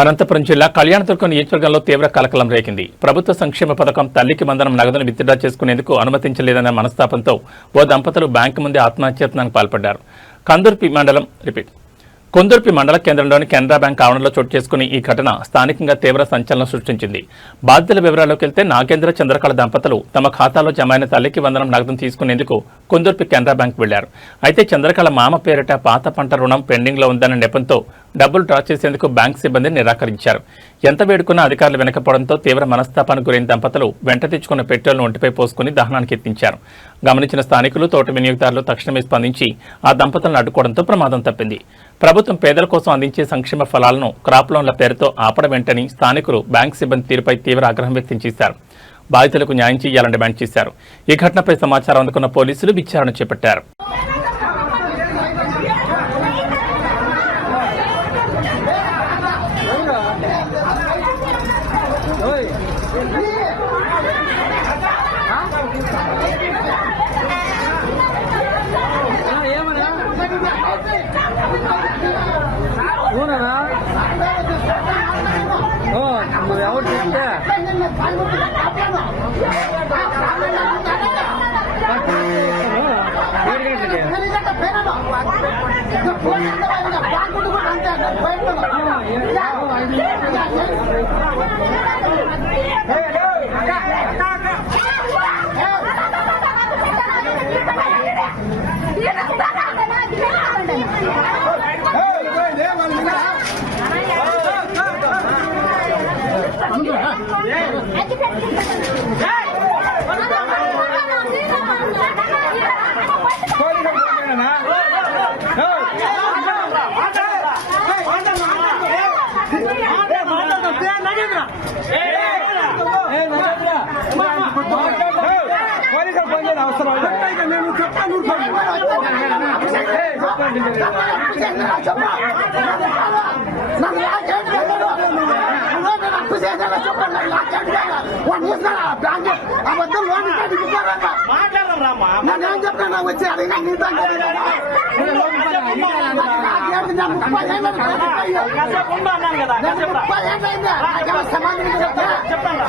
అనంతపురం జిల్లా కళ్యాణదుర్గం నియోజకవర్గంలో తీవ్ర కలకలం రేగింది. ప్రభుత్వ సంక్షేమ పథకం తల్లికి వందనం నగదును విత్డ్రా చేసుకునేందుకు అనుమతించలేదన్న మనస్తాపంతో ఓ దంపతులు బ్యాంకు ముందే ఆత్మహత్యాయత్నానికి పాల్పడ్డారు. కొందుర్పి మండల కేంద్రంలోని కెనరా బ్యాంక్ ఆవరణలో చోటు చేసుకుని ఈ ఘటన స్థానికంగా తీవ్ర సంచలనం సృష్టించింది. బాధితుల వివరాల్లోకి వెళ్తే నాగేంద్ర చంద్రకళ దంపతులు తమ ఖాతాలో జమైన తల్లికి వందనం నగదును తీసుకునేందుకు కొందుర్పి కెనరా బ్యాంక్ వెళ్లారు. అయితే చంద్రకళ మామ పేరిట పాత పంట రుణం పెండింగ్ లో ఉందన్న నెపంతో డబ్బులు డ్రా చేసేందుకు బ్యాంక్ సిబ్బంది నిరాకరించారు. ఎంత వేడుకున్నా అధికారులు వెనకపోవడంతో తీవ్ర మనస్తాపానికి గురైన దంపతులు వెంట తెచ్చుకున్న పెట్రోల్ను ఒంటిపై పోసుకుని దహనానికి ఎత్తించారు. గమనించిన స్థానికులు, తోట వినియోగదారులు తక్షణమే స్పందించి ఆ దంపతులను అడ్డుకోవడంతో ప్రమాదం తప్పింది. ప్రభుత్వం పేదల కోసం అందించే సంక్షేమ ఫలాలను క్రాప్ లోన్ల పేరుతో ఆపడం వెంటని స్థానికులు బ్యాంక్ సిబ్బంది తీరుపై తీవ్ర ఆగ్రహం వ్యక్తం చేశారు. బాధితులకు న్యాయం చేయాలని డిమాండ్ చేశారు. ఈ ఘటనపై సమాచారం అందుకున్న పోలీసులు విచారణ చేపట్టారు. చెప్పండి.